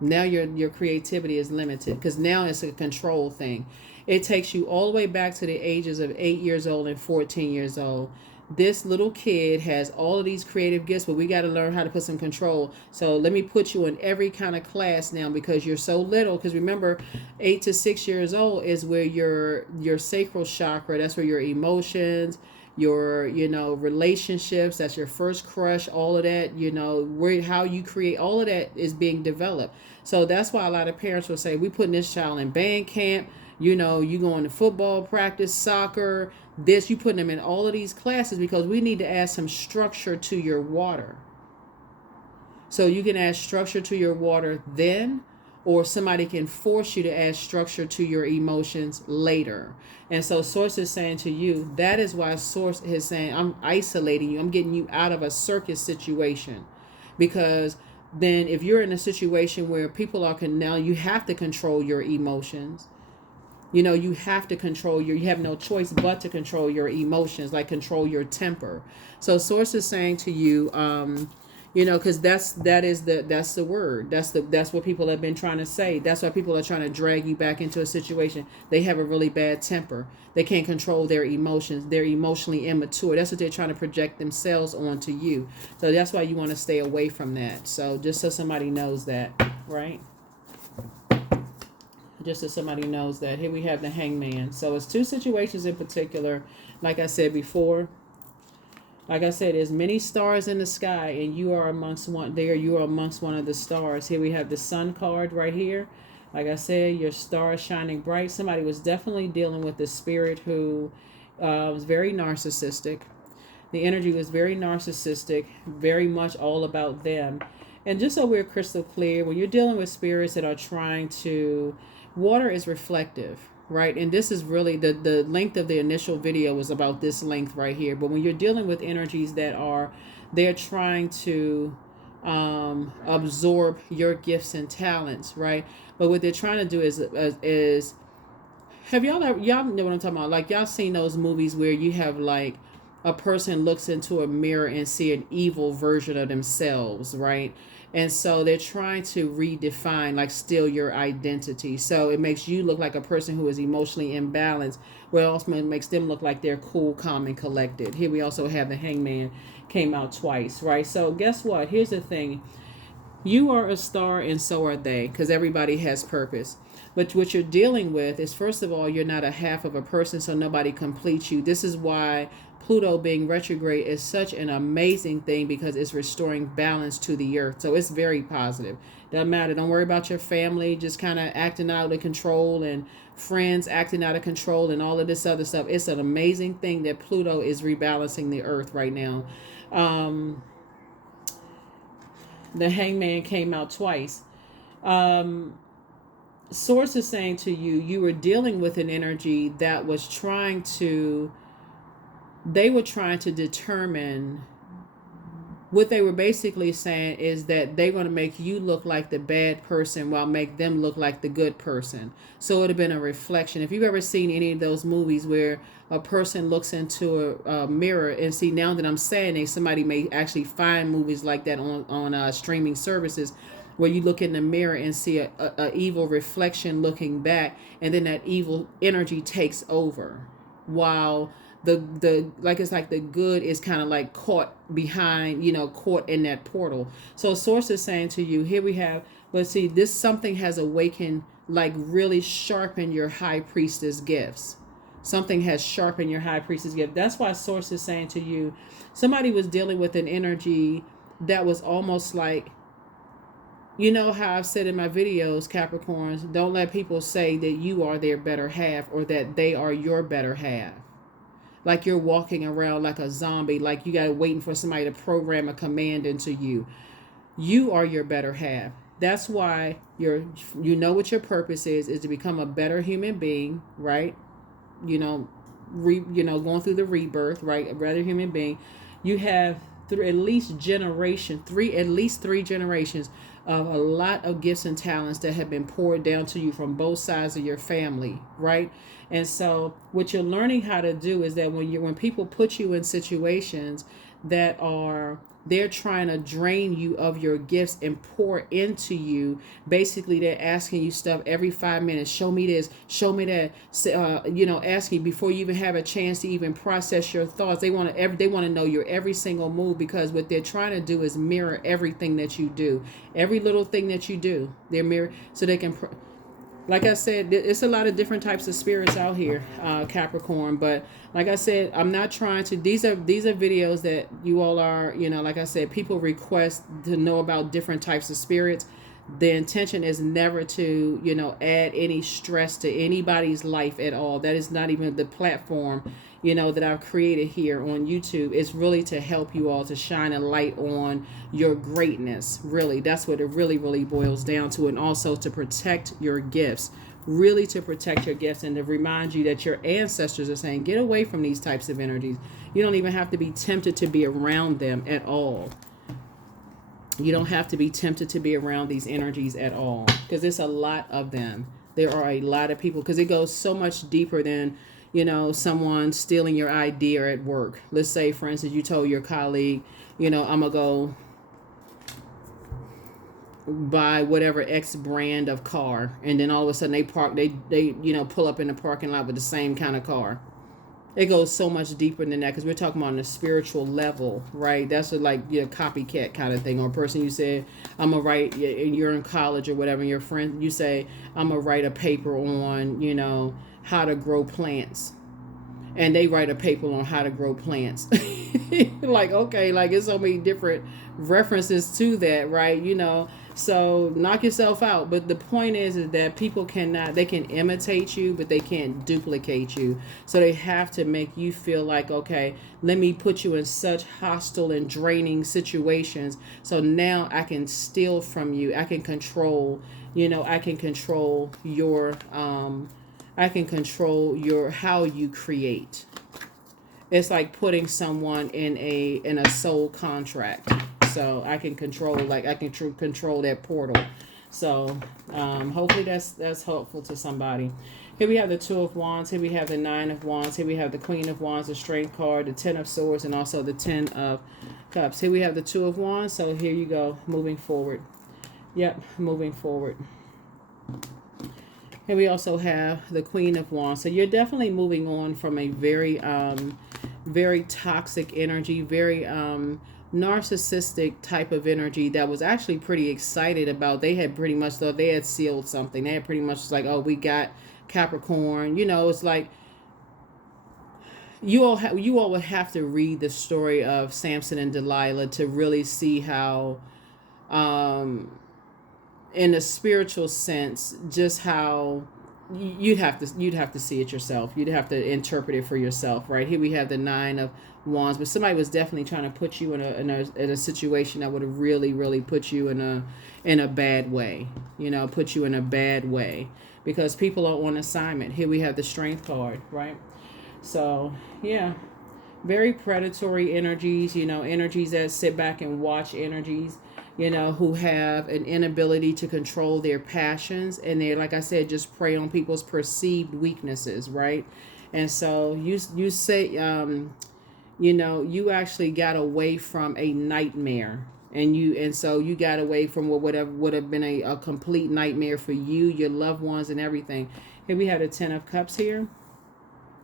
Now your creativity is limited because now it's a control thing. It takes you all the way back to the ages of 8 years old and 14 years old. This little kid has all of these creative gifts, but we got to learn how to put some control. So let me put you in every kind of class now because you're so little. Because remember, 8 to 6 years old is where your sacral chakra, that's where your emotions, your, relationships, that's your first crush, all of that, where, how you create, all of that is being developed. So that's why a lot of parents will say, we putting this child in band camp, you going to football practice, soccer, you putting them in all of these classes because we need to add some structure to your water. So you can add structure to your water then, or somebody can force you to add structure to your emotions later. And so Source is saying to you, that is why Source is saying, I'm isolating you. I'm getting you out of a circus situation. Because then if you're in a situation where people are, now you have to control your emotions. You have to control you have no choice but to control your emotions, like control your temper. So Source is saying to you, because that's the word. That's what people have been trying to say. That's why people are trying to drag you back into a situation. They have a really bad temper. They can't control their emotions. They're emotionally immature. That's what they're trying to project themselves onto you. So that's why you want to stay away from that. So just so somebody knows that, right? Just so somebody knows that. Here we have the Hangman. So it's two situations in particular. Like I said before, there's many stars in the sky, and you are amongst one. You are amongst one of the stars. Here we have the Sun card right here. Like I said, your star is shining bright. Somebody was definitely dealing with the spirit who was very narcissistic. The energy was very narcissistic, very much all about them. And just so we're crystal clear, when you're dealing with spirits that are trying to, water is reflective, right? And this is really the length of the initial video was about this length right here. But when you're dealing with energies that they're trying to absorb your gifts and talents, right? But what they're trying to do is have y'all know what I'm talking about? Like, y'all seen those movies where you have like a person looks into a mirror and see an evil version of themselves, right? And so they're trying to redefine, like, steal your identity. So it makes you look like a person who is emotionally imbalanced, where also makes them look like they're cool, calm, and collected. Here we also have the Hangman came out twice, right? So guess what? Here's the thing. You are a star and so are they, because everybody has purpose. But what you're dealing with is, first of all, you're not a half of a person, so nobody completes you. This is why Pluto being retrograde is such an amazing thing, because it's restoring balance to the earth. So it's very positive. Doesn't matter. Don't worry about your family just kind of acting out of control and friends acting out of control and all of this other stuff. It's an amazing thing that Pluto is rebalancing the earth right now. The Hangman came out twice. Source is saying to you, you were dealing with an energy that was they were trying to determine what they were basically saying is that they're going to make you look like the bad person while make them look like the good person. So it would have been a reflection. If you've ever seen any of those movies where a person looks into a mirror, and see, now that I'm saying it, somebody may actually find movies like that on streaming services, where you look in the mirror and see a evil reflection looking back, and then that evil energy takes over, while the like, it's like the good is kind of like caught behind, caught in that portal. So source is saying to you, here we have, let's see, this something has awakened, like really sharpened your high priestess gifts. Something has sharpened your high priestess gift. That's why source is saying to you, somebody was dealing with an energy that was almost like, you know how I've said in my videos, Capricorns, don't let people say that you are their better half or that they are your better half. Like you're walking around like a zombie, like you got to waiting for somebody to program a command into you. You are your better half. That's why you know what your purpose is to become a better human being, right? Going through the rebirth, right? A better human being. You have at least three generations of a lot of gifts and talents that have been poured down to you from both sides of your family, right? And so what you're learning how to do is that when people put you in situations that they're trying to drain you of your gifts and pour into you, basically they're asking you stuff every 5 minutes. Show me this, show me that. Asking before you even have a chance to even process your thoughts. They want to know your every single move, because what they're trying to do is mirror everything that you do, every little thing that you do. They're mirror so they can. Like I said, it's a lot of different types of spirits out here, Capricorn. But like I said, I'm not trying to. These are videos that you all are. Like I said, people request to know about different types of spirits. The intention is never to, add any stress to anybody's life at all. That is not even the platform, that I've created here on YouTube. It's really to help you all to shine a light on your greatness. Really, that's what it really, really boils down to. And also to protect your gifts, really to protect your gifts, and to remind you that your ancestors are saying, get away from these types of energies. You don't even have to be tempted to be around them at all. You don't have to be tempted to be around these energies at all, because there's a lot of them. There are a lot of people, because it goes so much deeper than, someone stealing your idea at work. Let's say, for instance, you told your colleague, I'm going to go buy whatever X brand of car. And then all of a sudden they pull up in the parking lot with the same kind of car. It goes so much deeper than that, because we're talking about on a spiritual level, right? That's copycat kind of thing. Or a person, you said, I'm going to write, you're in college or whatever, and your friend, you say, I'm going to write a paper on, how to grow plants. And they write a paper on how to grow plants. Like, okay, like it's so many different references to that, right? So knock yourself out. But the point is that people they can imitate you, but they can't duplicate you. So they have to make you feel like, okay, let me put you in such hostile and draining situations. So now I can steal from you. I can control, your how you create. It's like putting someone in a soul contract. So I can control that portal. So hopefully that's helpful to somebody. Here we have the Two of Wands. Here we have the Nine of Wands. Here we have the Queen of Wands, the Strength card, the Ten of Swords, and also the Ten of Cups. Here we have the Two of Wands. So here you go, moving forward. Yep, moving forward. Here we also have the Queen of Wands. So you're definitely moving on from a very, very toxic energy, very narcissistic type of energy that was actually pretty excited about. They had pretty much thought they had sealed something. They had pretty much like, oh, we got Capricorn. It's like you all would have to read the story of Samson and Delilah to really see how, in a spiritual sense, just how you'd have to see it yourself. You'd have to interpret it for yourself, right? Here we have the Nine of Wands, but somebody was definitely trying to put you in a situation that would have really, really put you in a bad way. Put you in a bad way, because people are on assignment. Here we have the Strength card, right? So yeah, very predatory energies, you know, energies that sit back and watch energies, you know, who have an inability to control their passions. And they, like I said, just prey on people's perceived weaknesses, right? And so you say, you know, you actually got away from a nightmare. And so you got away from what would have been a complete nightmare for you, your loved ones, and everything. Here we had a 10 of Cups here.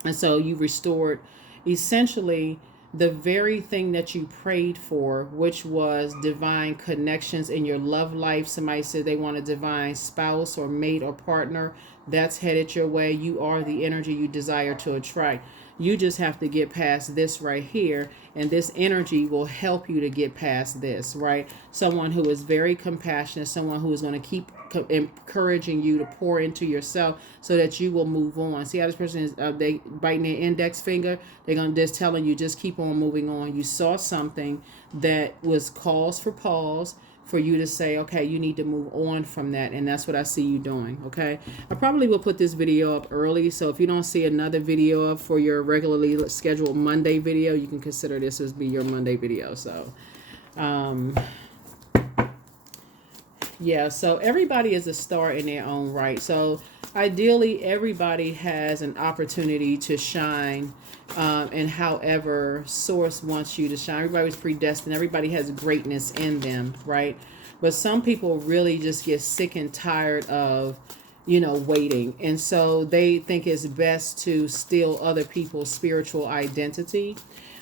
And so you restored essentially the very thing that you prayed for, which was divine connections in your love life. Somebody said they want a divine spouse or mate or partner. That's headed your way. You are the energy you desire to attract. You just have to get past this right here, and this energy will help you to get past this, right? Someone who is very compassionate, someone who is going to keep encouraging you to pour into yourself so that you will move on. See how this person is, they biting their index finger, they're going to just telling you, just keep on moving on. You saw something that was cause for pause, for you to say, okay, you need to move on from that. And that's what I see you doing. Okay. I probably will put this video up early. So if you don't see another video up for your regularly scheduled Monday video, you can consider this as be your Monday video. So, yeah, so everybody is a star in their own right. So ideally, everybody has an opportunity to shine, and however Source wants you to shine. Everybody's predestined. Everybody has greatness in them, right? But some people really just get sick and tired of, you know, waiting. And so they think it's best to steal other people's spiritual identity.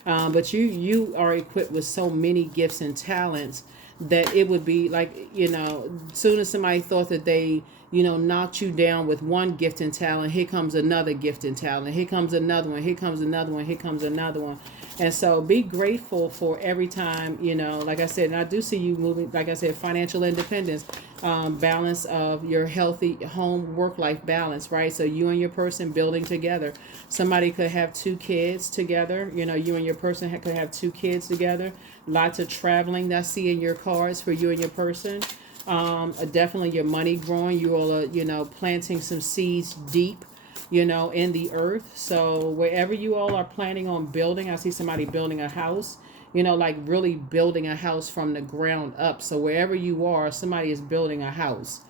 But you are equipped with so many gifts and talents that it would be like, you know, soon as somebody thought that they, you know, knocked you down with one gift and talent, here comes another gift and talent, here comes another one, here comes another one, here comes another one. And so be grateful for every time, you know, like I said, and I do see you moving, like I said, financial independence, balance of your healthy home work life balance, right? So you and your person building together. Somebody could have 2 kids together, you know, you and your person could have 2 kids together. Lots of traveling that I see in your cards for you and your person. Definitely your money growing. You all are, you know, planting some seeds deep, you know, in the earth. So wherever you all are planning on building, I see somebody building a house, you know, like really building a house from the ground up. So wherever you are, somebody is building a house,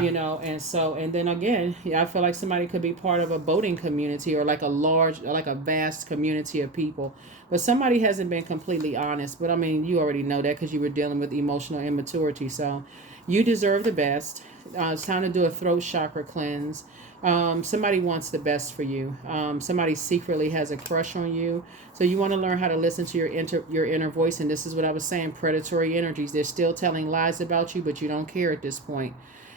you know. And so, and then again, yeah, I feel like somebody could be part of a boating community, or like a large, like a vast community of people. But somebody hasn't been completely honest. But I mean, you already know that because you were dealing with emotional immaturity. So you deserve the best. It's time to do a throat chakra cleanse. Somebody wants the best for you. Somebody secretly has a crush on you. So you want to learn how to listen to your inner voice. And this is what I was saying, predatory energies. They're still telling lies about you, but you don't care at this point.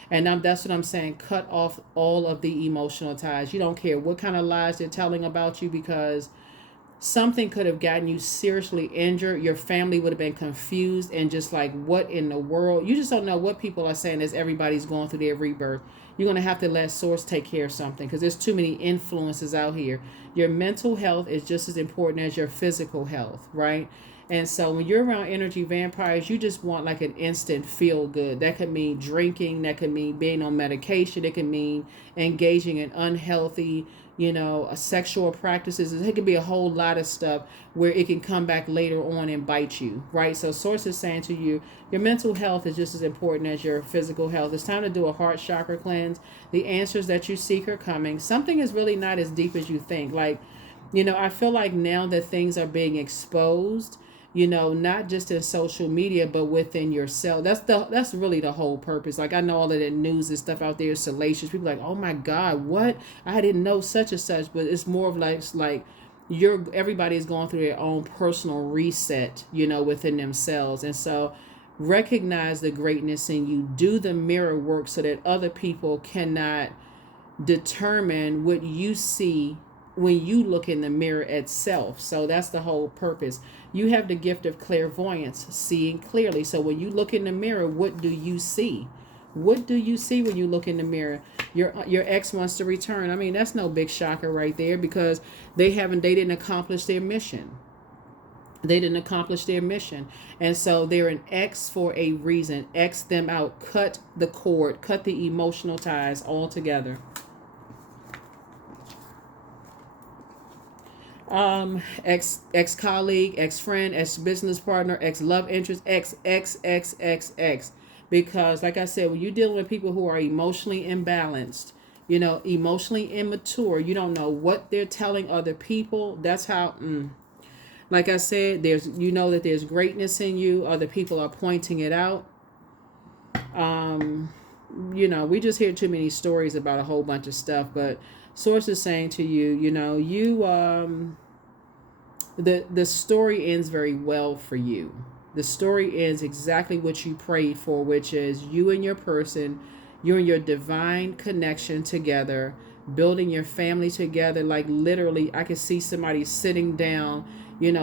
And that's what I'm saying. Cut off all of the emotional ties. You don't care what kind of lies they're telling about you, because something could have gotten you seriously injured. Your family would have been confused and just like, what in the world? You just don't know what people are saying as everybody's going through their rebirth. You're going to have to let Source take care of something, because there's too many influences out here. Your mental health is just as important as your physical health, right? And so when you're around energy vampires, you just want like an instant feel good. That could mean drinking. That could mean being on medication. It could mean engaging in unhealthy, you know, sexual practices. It could be a whole lot of stuff where it can come back later on and bite you, right? So Source is saying to you, your mental health is just as important as your physical health. It's time to do a heart chakra cleanse. The answers that you seek are coming. Something is really not as deep as you think. Like, you know, I feel like now that things are being exposed, you know, not just in social media, but within yourself. That's really the whole purpose. Like, I know all of that news and stuff out there is salacious. People are like, oh my God, what? I didn't know such and such. But it's more of like everybody is going through their own personal reset, you know, within themselves. And so recognize the greatness in you. Do the mirror work so that other people cannot determine what you see when you look in the mirror itself. So that's the whole purpose. You have the gift of clairvoyance, seeing clearly. So when you look in the mirror, what do you see? What do you see when you look in the mirror? Your ex wants to return. I mean, that's no big shocker right there, because they didn't accomplish their mission. They didn't accomplish their mission. And so they're an X for a reason. X them out. Cut the cord. Cut the emotional ties altogether. Ex colleague, ex friend, ex business partner, ex love interest, ex. Because, like I said, when you're dealing with people who are emotionally imbalanced, emotionally immature, you don't know what they're telling other people. That's how. Like I said, that there's greatness in you. Other people are pointing it out. We just hear too many stories about a whole bunch of stuff, but source is saying to you, the story ends very well for you. The story ends exactly what you prayed for, which is you and your person, you and your divine connection together, building your family together. Like literally, I could see somebody sitting down,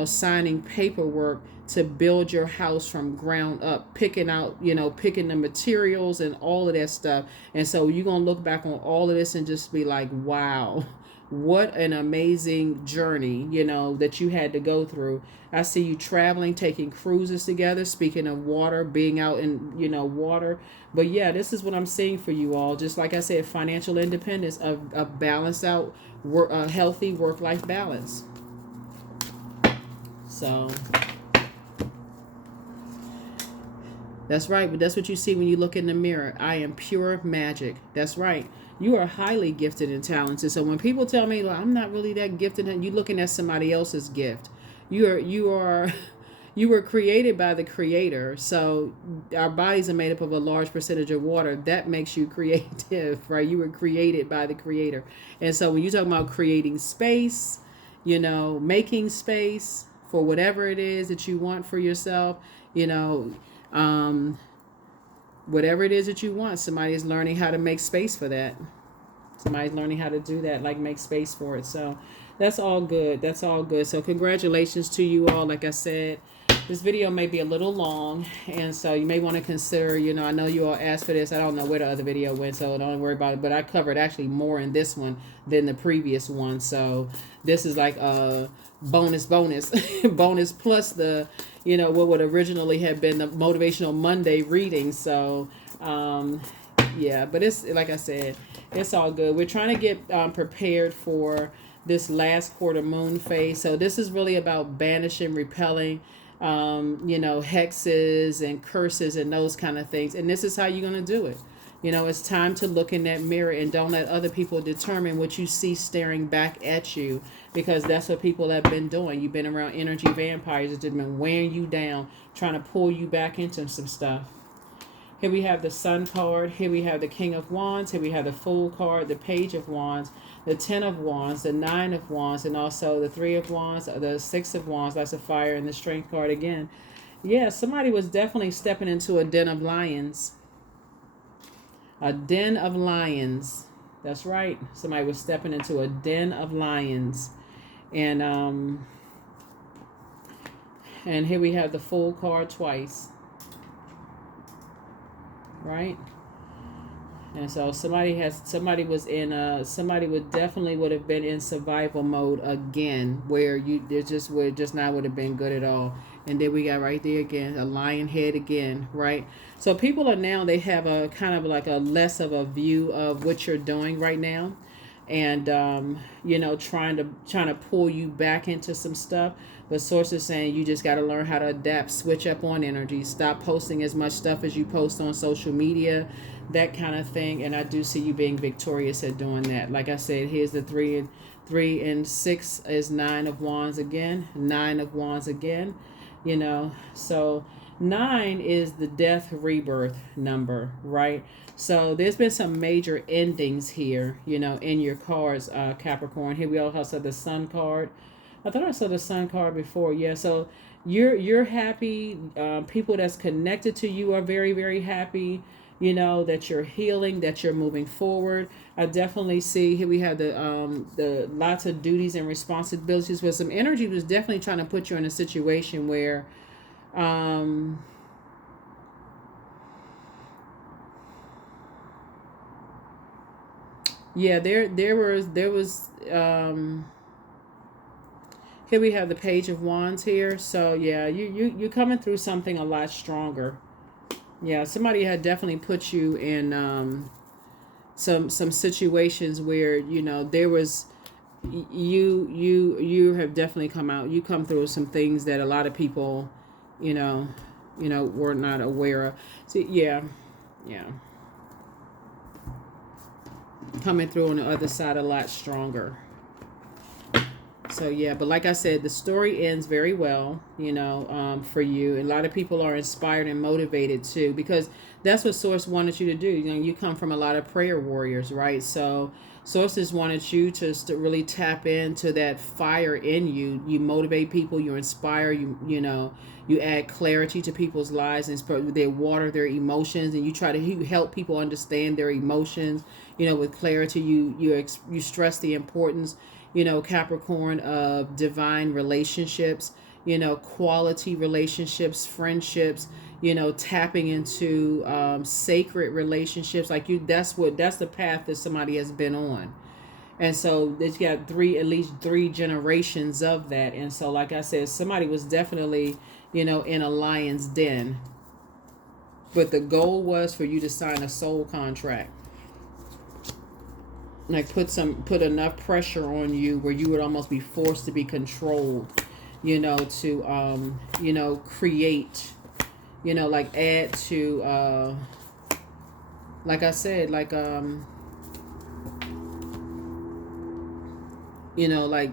signing paperwork to build your house from ground up, picking the materials and all of that stuff. And so you're going to look back on all of this and just be like, wow, what an amazing journey, that you had to go through. I see you traveling, taking cruises together, speaking of water, being out in, water. But yeah, this is what I'm seeing for you all. Just like I said, financial independence, a balanced out, healthy work-life balance. So that's right. But that's what you see when you look in the mirror. I am pure magic. That's right. You are highly gifted and talented. So when people tell me, well, I'm not really that gifted, and you're looking at somebody else's gift. You were created by the Creator. So our bodies are made up of a large percentage of water. That makes you creative, right? You were created by the Creator. And so when you talk about creating space, making space for whatever it is that you want for yourself, whatever it is that you want, somebody is learning how to make space for that. Somebody's learning how to do that, like make space for it. So that's all good. That's all good. So congratulations to you all. Like I said, this video may be a little long, and so you may want to consider, I know you all asked for this. I don't know where the other video went, so don't worry about it. But I covered actually more in this one than the previous one. So this is like a bonus bonus plus the, what would originally have been the Motivational Monday reading. So yeah, but it's like I said, it's all good. We're trying to get prepared for this last quarter moon phase. So this is really about banishing, repelling, hexes and curses and those kind of things. And this is how you're going to do it. It's time to look in that mirror and don't let other people determine what you see staring back at you, because that's what people have been doing. You've been around energy vampires that have been wearing you down, trying to pull you back into some stuff. Here we have the Sun card. Here we have the King of Wands. Here we have the Fool card, the Page of Wands, the 10 of Wands, the 9 of Wands, and also the 3 of Wands, the 6 of Wands. That's a fire, and the Strength card again. Yeah, somebody was definitely stepping into a den of lions. A den of lions. That's right. Somebody was stepping into a den of lions. And here we have the Fool card twice. Right? And so somebody would have been in survival mode again, where it just not would have been good at all. And then we got right there again, a lion head again, right? So people are now, they have a kind of like a less of a view of what you're doing right now. And, trying to pull you back into some stuff. But sources saying you just got to learn how to adapt, switch up on energy, stop posting as much stuff as you post on social media, that kind of thing. And I do see you being victorious at doing that. Like I said, here's the 3 and 6 is 9 of Wands again, 9 of Wands again, so 9 is the death rebirth number, right? So there's been some major endings here, in your cards, Capricorn. Here we also saw the Sun card. I thought I saw the Sun card before. Yeah, so you're happy. People that's connected to you are very, very happy, that you're healing, that you're moving forward. I definitely see here we have the lots of duties and responsibilities, where some energy was definitely trying to put you in a situation where yeah, there was here we have the Page of Wands here. So yeah, you're coming through something a lot stronger. Yeah, somebody had definitely put you in some situations where there was you have definitely come out. You come through some things that a lot of people, you know, were not aware of. So yeah, yeah, coming through on the other side a lot stronger. So yeah, but like I said, the story ends very well, for you. And a lot of people are inspired and motivated too, because that's what Source wanted you to do. You come from a lot of prayer warriors, right? So Sources wanted you to really tap into that fire in you. You motivate people, you inspire, you add clarity to people's lives, and they water their emotions, and you try to help people understand their emotions, with clarity. You stress the importance, Capricorn, of divine relationships, quality relationships, friendships, tapping into sacred relationships. Like that's the path that somebody has been on. And so it's got at least three generations of that. And so, like I said, somebody was definitely, in a lion's den. But the goal was for you to sign a soul contract. Like put enough pressure on you where you would almost be forced to be controlled, to create, like add to like I said, like like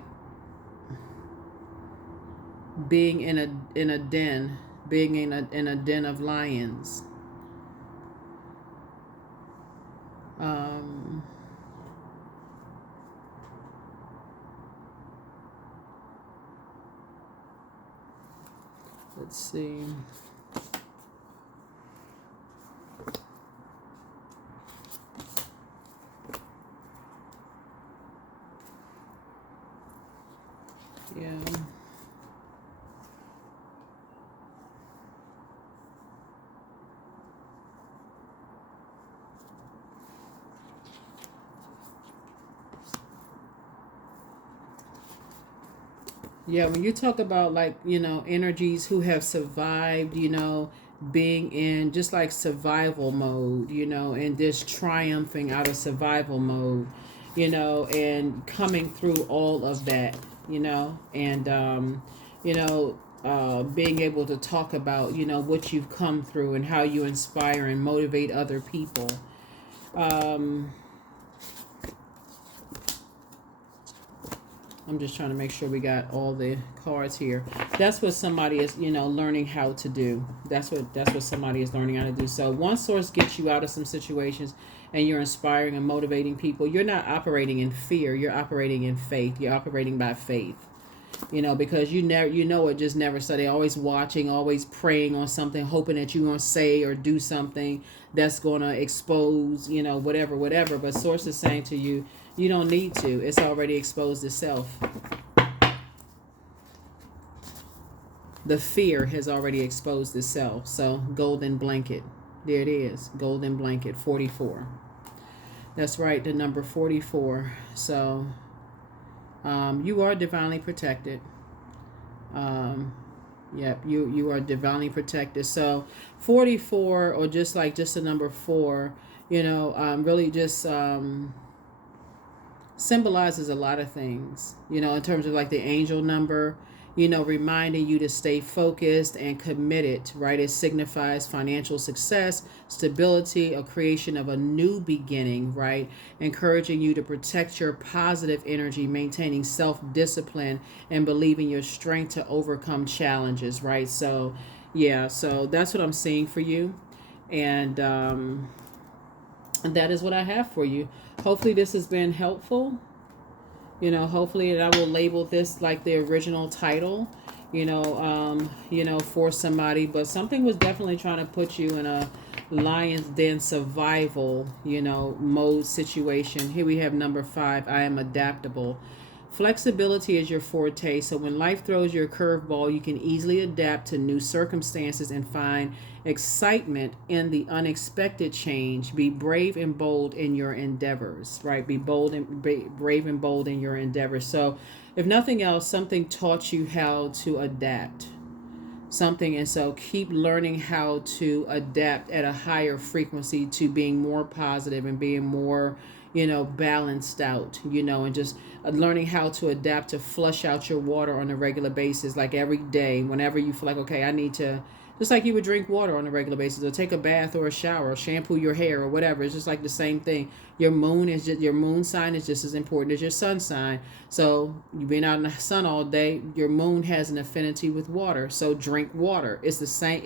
being in a den, being in a den of lions. Let's see. Yeah. Yeah, when you talk about like, energies who have survived, being in just like survival mode, and just triumphing out of survival mode, and coming through all of that, and being able to talk about, what you've come through and how you inspire and motivate other people. I'm just trying to make sure we got all the cards here. That's what somebody is, learning how to do. That's what somebody is learning how to do. So one source gets you out of some situations and you're inspiring and motivating people. You're not operating in fear. You're operating in faith. You're operating by faith. Because it just never so they're always watching, always praying on something, hoping that you're going to say or do something that's going to expose, whatever. But source is saying to you, you don't need to. It's already exposed itself. The fear has already exposed itself. So golden blanket. There it is. Golden blanket 44. That's right. The number 44. So you are divinely protected. Yep, you are divinely protected. So 44, or just the number 4, really just symbolizes a lot of things, in terms of like the angel number, reminding you to stay focused and committed, right? It signifies financial success, stability, a creation of a new beginning, right? Encouraging you to protect your positive energy, maintaining self-discipline, and believing your strength to overcome challenges, right? So, yeah, so that's what I'm seeing for you. And that is what I have for you. Hopefully this has been helpful. Hopefully I will label this like the original title, for somebody. But something was definitely trying to put you in a lion's den survival, mode situation. Here we have number 5. I am adaptable. Flexibility is your forte, so when life throws you a curveball, you can easily adapt to new circumstances and find excitement in the unexpected change. Be brave and bold in your endeavors, right? Be brave and bold in your endeavors. So, if nothing else, something taught you how to adapt. And so keep learning how to adapt at a higher frequency to being more positive and being more, balanced out, and just learning how to adapt to flush out your water on a regular basis, like every day, whenever you feel like, okay, I need to, just like you would drink water on a regular basis, or take a bath or a shower, or shampoo your hair or whatever. It's just like the same thing. Your moon sign is just as important as your sun sign. So you've been out in the sun all day. Your moon has an affinity with water, so drink water. It's the same.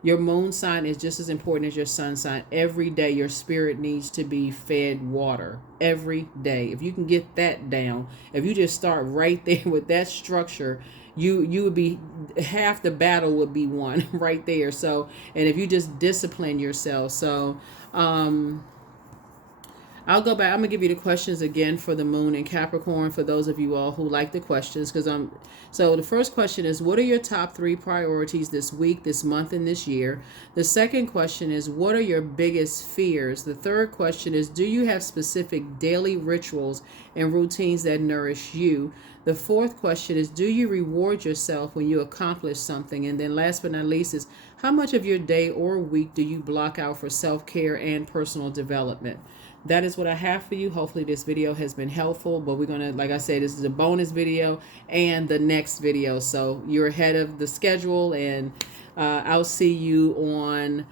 Your moon sign is just as important as your sun sign. Every day, your spirit needs to be fed water. Every day. If you can get that down, if you just start right there with that structure, you would be, half the battle would be won right there. So, and if you just discipline yourself. So I'll go back. I'm gonna give you the questions again for the moon in Capricorn, for those of you all who like the questions, because so the first question is, what are your top 3 priorities this week, this month, and this year? The second question is, what are your biggest fears? The third question is, do you have specific daily rituals and routines that nourish you? The fourth question is, do you reward yourself when you accomplish something? And then last but not least is, how much of your day or week do you block out for self-care and personal development? That is what I have for you. Hopefully this video has been helpful, but we're going to, like I said, this is a bonus video and the next video. So you're ahead of the schedule, and I'll see you on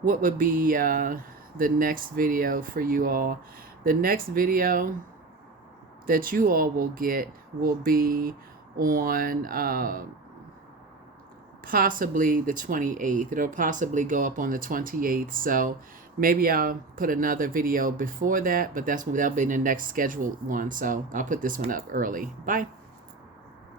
what would be the next video for you all. The next video that you all will get will be on possibly the 28th. It'll possibly go up on the 28th. So maybe I'll put another video before that, but that'll be the next scheduled one. So I'll put this one up early. Bye.